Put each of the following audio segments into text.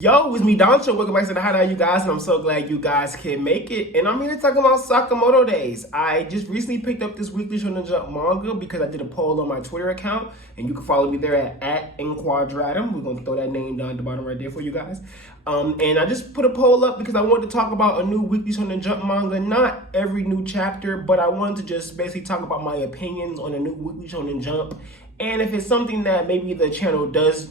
Yo, it's me, Danchou. Welcome back to the Hideout, you guys, and I'm so glad you guys can make it. And I'm here to talk about Sakamoto Days. I just recently picked up this Weekly Shonen Jump Manga because I did a poll on my Twitter account, and you can follow me there at @inquadratum. We're going to throw that name down at the bottom right there for you guys. And I just put a poll up because I wanted to talk about a new Weekly Shonen Jump Manga. Not every new chapter, but I wanted to just basically talk about my opinions on a new Weekly Shonen Jump. And if it's something that maybe the channel does,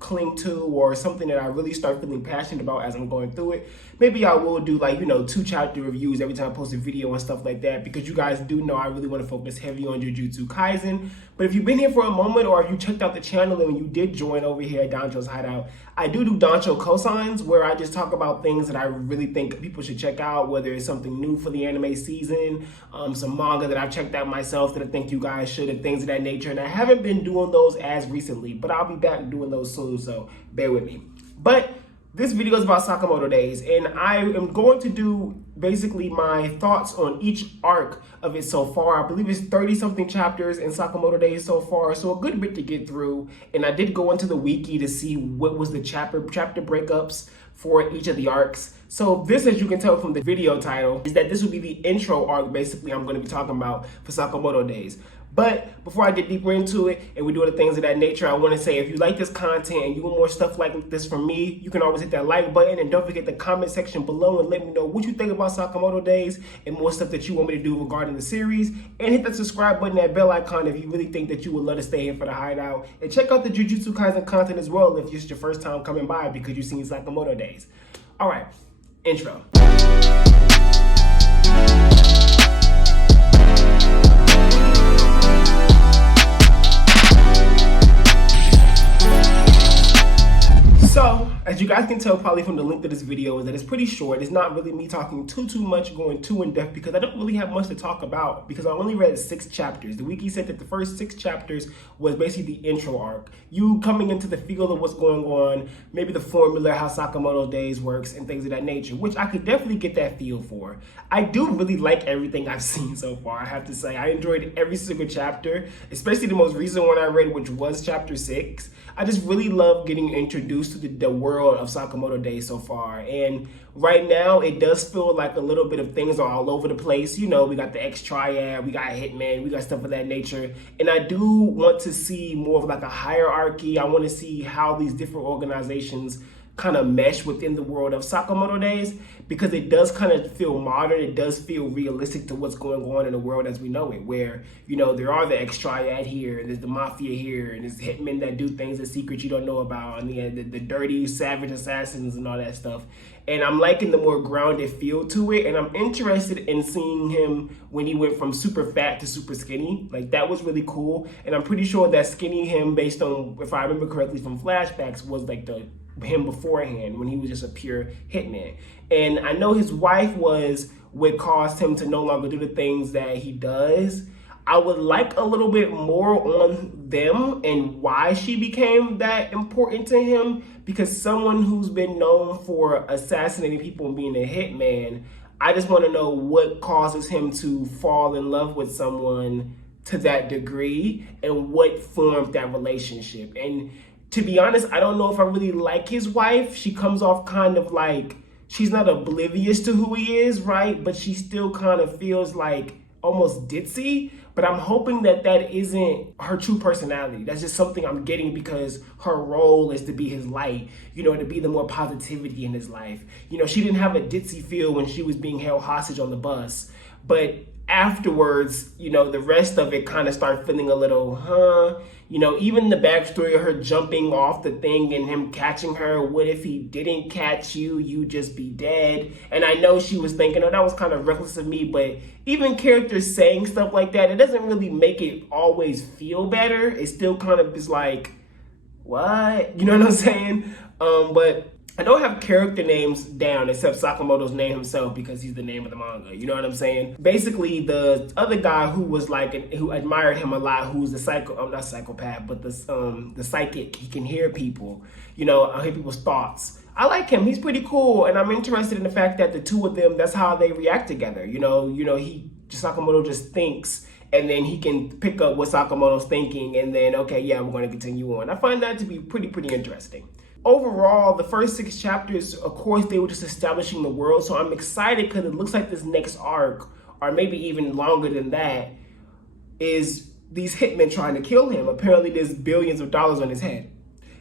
cling to, or something that I really start feeling passionate about as I'm going through it, maybe I will do 2 chapter reviews every time I post a video and stuff like that, because you guys do know I really want to focus heavy on Jujutsu Kaisen. But if you've been here for a moment, or if you checked out the channel and you did join over here at Danchou's Hideout, I do Danchou cosigns, where I just talk about things that I really think people should check out, whether it's something new for the anime season, some manga that I've checked out myself that I think you guys should, and things of that nature. And I haven't been doing those as recently, but I'll be back doing those soon, so bear with me. But this video is about Sakamoto Days, and I am going to do basically my thoughts on each arc of it so far. I believe it's 30-something chapters in Sakamoto Days so far, so a good bit to get through. And I did go into the wiki to see what was the chapter breakups for each of the arcs. So this, as you can tell from the video title, is that this will be the intro arc basically I'm going to be talking about for Sakamoto Days. But before I get deeper into it and we do the things of that nature, I want to say if you like this content and you want more stuff like this from me, you can always hit that like button, and don't forget the comment section below and let me know what you think about Sakamoto Days and more stuff that you want me to do regarding the series. And hit that subscribe button, that bell icon, if you really think that you would love to stay here for the Hideout. And check out the Jujutsu Kaisen content as well if it's your first time coming by because you've seen Sakamoto Days. All right, intro. So, as you guys can tell probably from the link to this video, is that it's pretty short. It's not really me talking too much, going too in depth, because I don't really have much to talk about because I only read 6 chapters. The wiki said that the first 6 chapters was basically the intro arc. You coming into the feel of what's going on, maybe the formula, how Sakamoto Days works and things of that nature, which I could definitely get that feel for. I do really like everything I've seen so far, I have to say. I enjoyed every single chapter, especially the most recent one I read, which was chapter 6. I just really love getting introduced to the world of Sakamoto Days so far. And right now, it does feel like a little bit of things are all over the place. You know, we got the X-Triad, we got HITMEN, we got stuff of that nature. And I do want to see more of like a hierarchy. I want to see how these different organizations kind of mesh within the world of Sakamoto Days, because it does kind of feel modern. It does feel realistic to what's going on in the world as we know it, where, there are the X-Triad here, there's the Mafia here, and there's hitmen that do things in secret you don't know about, and the dirty, savage assassins and all that stuff. And I'm liking the more grounded feel to it, and I'm interested in seeing him when he went from super fat to super skinny. Like, that was really cool, and I'm pretty sure that skinny him, based on, if I remember correctly from flashbacks, was like him beforehand when he was just a pure hitman. And I know his wife was what caused him to no longer do the things that he does. I would like a little bit more on them and why she became that important to him, because someone who's been known for assassinating people and being a hitman, I just want to know what causes him to fall in love with someone to that degree and what formed that relationship. And to be honest, I don't know if I really like his wife. She comes off kind of like she's not oblivious to who he is, right? But she still kind of feels like almost ditzy. But I'm hoping that that isn't her true personality. That's just something I'm getting because her role is to be his light, to be the more positivity in his life. She didn't have a ditzy feel when she was being held hostage on the bus. But afterwards, the rest of it kind of start feeling a little, even the backstory of her jumping off the thing and him catching her. What if he didn't catch you? You just be dead. And I know she was thinking, that was kind of reckless of me, but even characters saying stuff like that, it doesn't really make it always feel better. It still kind of is like, what? You know what I'm saying? But I don't have character names down except Sakamoto's name himself, because he's the name of the manga. You know what I'm saying? Basically, the other guy who was who admired him a lot, who's the not psychopath, but the psychic. He can hear people. Hear people's thoughts. I like him. He's pretty cool, and I'm interested in the fact that the two of them, that's how they react together. Sakamoto just thinks, and then he can pick up what Sakamoto's thinking, and then, okay, yeah, we're going to continue on. I find that to be pretty interesting. overall, the first 6 chapters, of course, they were just establishing the world. So I'm excited because it looks like this next arc, or maybe even longer than that, is these hitmen trying to kill him. Apparently, there's billions of dollars on his head.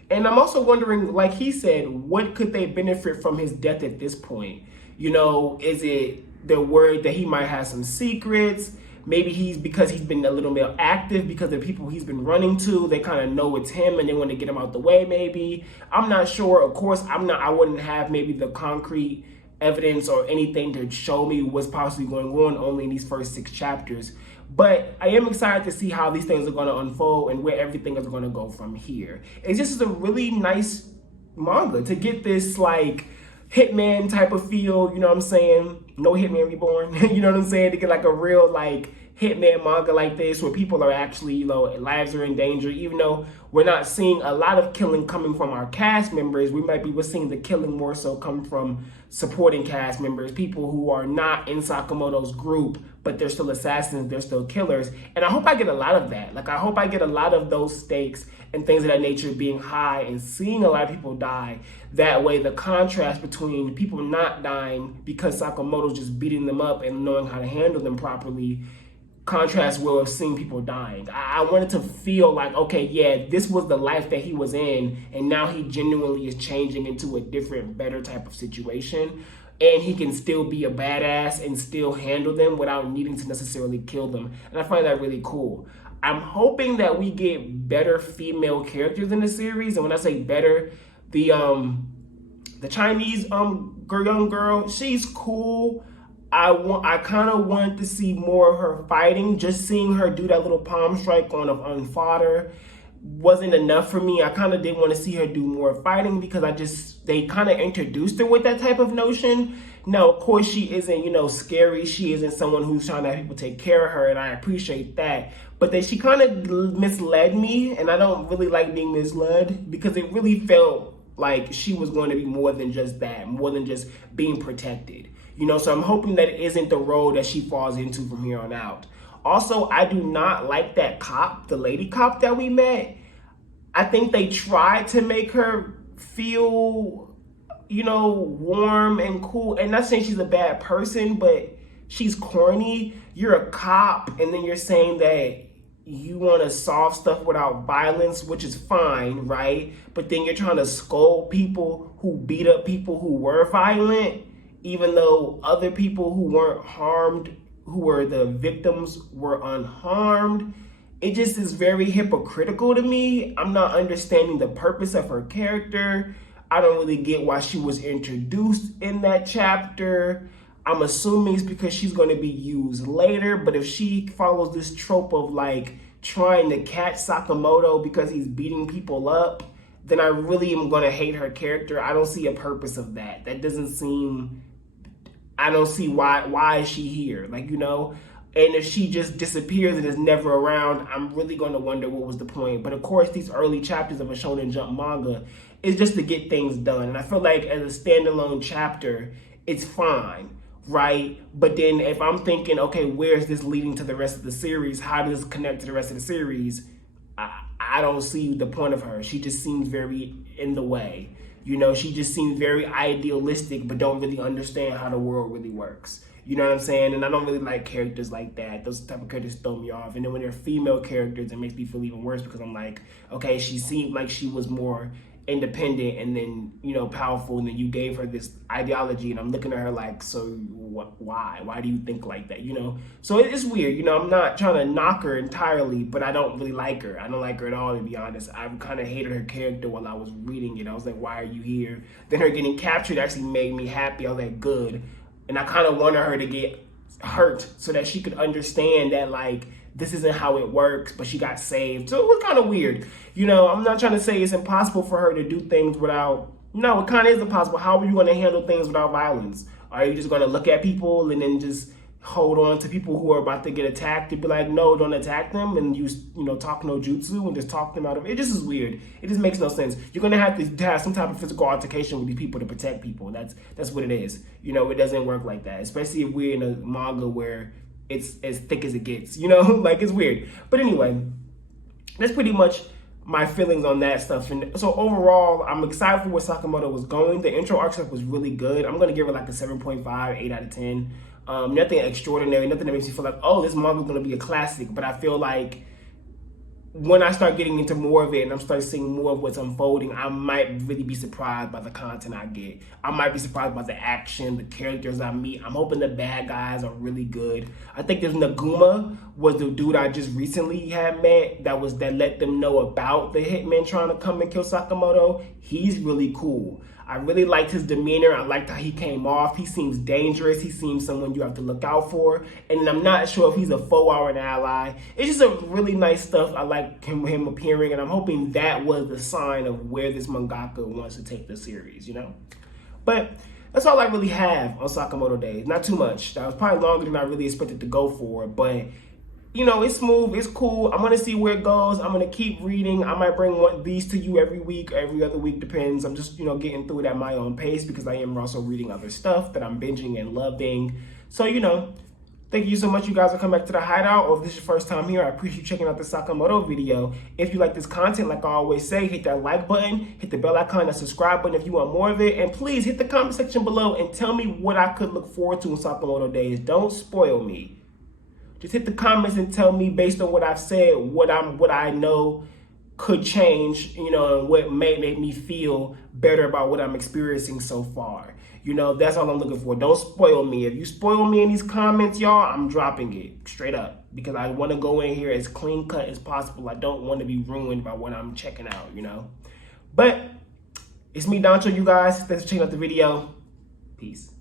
And I'm also wondering, like he said, what could they benefit from his death at this point? You know, is it the word that he might have some secrets? Maybe because he's been a little more active because the people he's been running to, they kind of know it's him and they want to get him out the way, maybe. I'm not sure. Of course, I wouldn't have maybe the concrete evidence or anything to show me what's possibly going on only in these first 6 chapters. But I am excited to see how these things are going to unfold and where everything is going to go from here. It's just a really nice manga to get this like Hitman type of feel, you know what I'm saying? No Hitman Reborn, you know what I'm saying? To get like a real like Hitman manga like this where people are actually, you know, lives are in danger. Even though we're not seeing a lot of killing coming from our cast members, we're seeing the killing more so come from supporting cast members, people who are not in Sakamoto's group, but they're still assassins, they're still killers. And I hope I get a lot of that. Like, I hope I get a lot of those stakes and things of that nature being high and seeing a lot of people die. That way, the contrast between people not dying because Sakamoto's just beating them up and knowing how to handle them properly contrast well of seeing people dying. I wanted to feel like, okay, yeah, this was the life that he was in, and now he genuinely is changing into a different, better type of situation, and he can still be a badass and still handle them without needing to necessarily kill them. And I find that really cool. I'm hoping that we get better female characters in the series, and when I say better, the Chinese young girl, she's cool. I kind of wanted to see more of her fighting. Just seeing her do that little palm strike on fodder wasn't enough for me. I kind of did want to see her do more fighting because they kind of introduced her with that type of notion. Now, of course, she isn't, you know, scary. She isn't someone who's trying to have people take care of her, and I appreciate that. But she kind of misled me, and I don't really like being misled because it really felt like she was going to be more than just that, more than just being protected. You know, so I'm hoping that it isn't the road that she falls into from here on out. Also, I do not like that cop, the lady cop that we met. I think they tried to make her feel, you know, warm and cool. And not saying she's a bad person, but she's corny. You're a cop, and then you're saying that you want to solve stuff without violence, which is fine, right? But then you're trying to scold people who beat up people who were violent, even though other people who weren't harmed, who were the victims, were unharmed. It just is very hypocritical to me. I'm not understanding the purpose of her character. I don't really get why she was introduced in that chapter. I'm assuming it's because she's going to be used later, but if she follows this trope of like trying to catch Sakamoto because he's beating people up, then I really am going to hate her character. I don't see a purpose of that. That doesn't seem... I don't see why is she here, like, you know? And if she just disappears and is never around, I'm really going to wonder what was the point. But of course, these early chapters of a Shonen Jump manga is just to get things done. And I feel like as a standalone chapter, it's fine, right? But then if I'm thinking, okay, where is this leading to the rest of the series? How does this connect to the rest of the series? I don't see the point of her. She just seems very in the way. You know, she just seems very idealistic, but don't really understand how the world really works. You know what I'm saying? And I don't really like characters like that. Those type of characters throw me off. And then when they're female characters, it makes me feel even worse because I'm like, okay, she seemed like she was more independent and then, you know, powerful, and then you gave her this ideology, and I'm looking at her like, so why? Why do you think like that, you know? So it's weird, you know. I'm not trying to knock her entirely, but I don't really like her. I don't like her at all, to be honest. I kind of hated her character while I was reading it. I was like, why are you here? Then her getting captured actually made me happy. I was like, good. And I kind of wanted her to get hurt so that she could understand that, like, this isn't how it works, but she got saved. So it was kind of weird. You know, I'm not trying to say it's impossible for her to do things without... No, it kind of is impossible. How are you going to handle things without violence? Are you just going to look at people and then just hold on to people who are about to get attacked and be like, no, don't attack them, and use, you know, talk no jutsu and just talk them out of it? It just is weird. It just makes no sense. You're going to have some type of physical altercation with these people to protect people. That's what it is. You know, it doesn't work like that, especially if we're in a manga where it's as thick as it gets, you know? Like, it's weird. But anyway, that's pretty much my feelings on that stuff. And so overall, I'm excited for where Sakamoto was going. The intro arc stuff was really good. I'm gonna give it like a 7.5, 8 out of 10. Nothing extraordinary, nothing that makes me feel like, oh, this manga is gonna be a classic. But I feel like when I start getting into more of it and I'm starting seeing more of what's unfolding, I might really be surprised by the content I get. I might be surprised by the action, the characters I meet. I'm hoping the bad guys are really good. I think there's Naguma was the dude I just recently had met that let them know about the hitman trying to come and kill Sakamoto. He's really cool. I really liked his demeanor. I liked how he came off. He seems dangerous. He seems someone you have to look out for. And I'm not sure if he's a foe or an ally. It's just a really nice stuff. I like him appearing, and I'm hoping that was the sign of where this mangaka wants to take the series, you know? But that's all I really have on Sakamoto Days. Not too much. That was probably longer than I really expected to go for, but you know, it's smooth, it's cool. I'm gonna see where it goes. I'm gonna keep reading. I might bring these to you every week, every other week, depends. I'm just, getting through it at my own pace because I am also reading other stuff that I'm binging and loving. So, thank you so much, you guys, for coming back to the Hideout. Or if this is your first time here, I appreciate you checking out the Sakamoto video. If you like this content, like I always say, hit that like button, hit the bell icon, that subscribe button if you want more of it. And please hit the comment section below and tell me what I could look forward to in Sakamoto Days. Don't spoil me. Just hit the comments and tell me, based on what I've said, what I know could change, and what may make me feel better about what I'm experiencing so far. That's all I'm looking for. Don't spoil me. If you spoil me in these comments, y'all, I'm dropping it straight up because I want to go in here as clean cut as possible. I don't want to be ruined by what I'm checking out, But it's me, Danchou, you guys. Thanks for checking out the video. Peace.